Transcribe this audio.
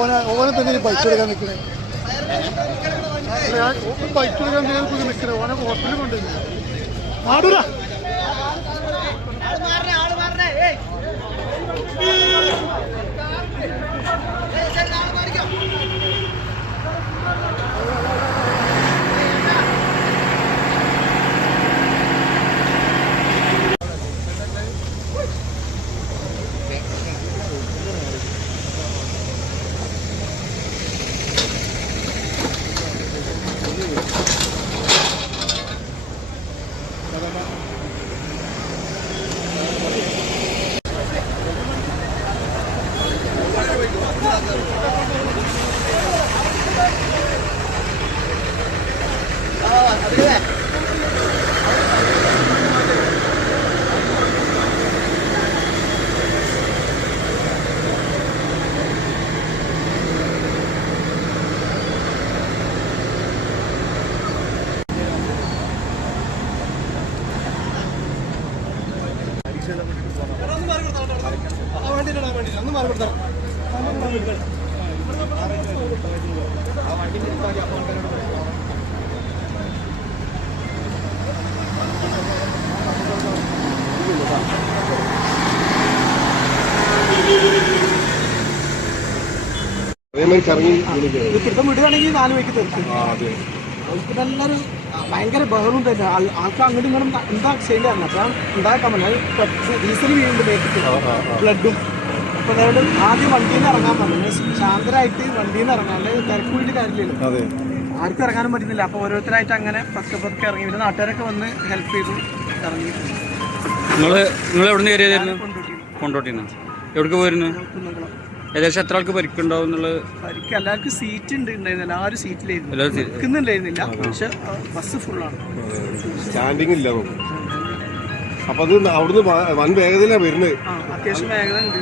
ഓനെ തന്നെ ബൈക്ക് എടുക്കാൻ നിൽക്കണേ ബൈക്ക് എടുക്കാൻ നിൽക്കണേ ഓനെ ഹോസ്പിറ്റലിൽ കൊണ്ടുവരുന്നു നാടൂര ഇപ്പം വിടുകയാണെങ്കിൽ 4 വയ്ക്ക് തീർക്കും. നല്ലൊരു ഭയങ്കര ബഹളം തന്നെ. ആൾക്ക് അങ്ങോട്ടും ഇങ്ങോട്ടും എന്താ ശരിയാണ്. അപ്പം ഉണ്ടാക്കാൻ പറ്റില്ല. ഡീസൽ വീണ്ടും മേക്കിട്ട് ബ്ലഡും. അപ്പോൾ അതായത് ആദ്യം വണ്ടിയിൽ നിന്ന് ഇറങ്ങാൻ പറഞ്ഞു. ശാന്തരായിട്ട് വണ്ടിയിൽ നിന്ന് ഇറങ്ങാണ്ട് തിരക്ക് വീട്ടിൽ കാര്യമില്ലല്ലോ. ആർക്കും ഇറങ്ങാനും പറ്റുന്നില്ല. അപ്പോൾ ഓരോരുത്തരായിട്ട് അങ്ങനെ പതുക്കെ ഇറങ്ങി. പിന്നെ നാട്ടുകാരൊക്കെ വന്ന് ഹെൽപ്പ് ചെയ്തു ഇറങ്ങി. നിങ്ങൾ എവിടെ നിന്ന് കയറിയതായിരുന്നു? കൊണ്ടോട്ടിന്ന്. എവിടേക്ക് പോയിരുന്നു? ഏകദേശം എത്ര ആൾക്ക് പരിക്കുണ്ടാവും എന്നുള്ളത്? പരിക്ക് എല്ലാവർക്കും സീറ്റ് ഉണ്ടായിരുന്നില്ല. ആ ഒരു സീറ്റിലായിരുന്നു. നിൽക്കുന്നുണ്ടായിരുന്നില്ല. പക്ഷെ ബസ് ഫുള്ളാണ്. സ്റ്റാൻഡിങ് ഇല്ല. അപ്പൊ അത് അവിടുന്ന് വൻ വേഗതയിലാണ് വരുന്നത്. അത്യാവശ്യം വേഗത ഉണ്ട്.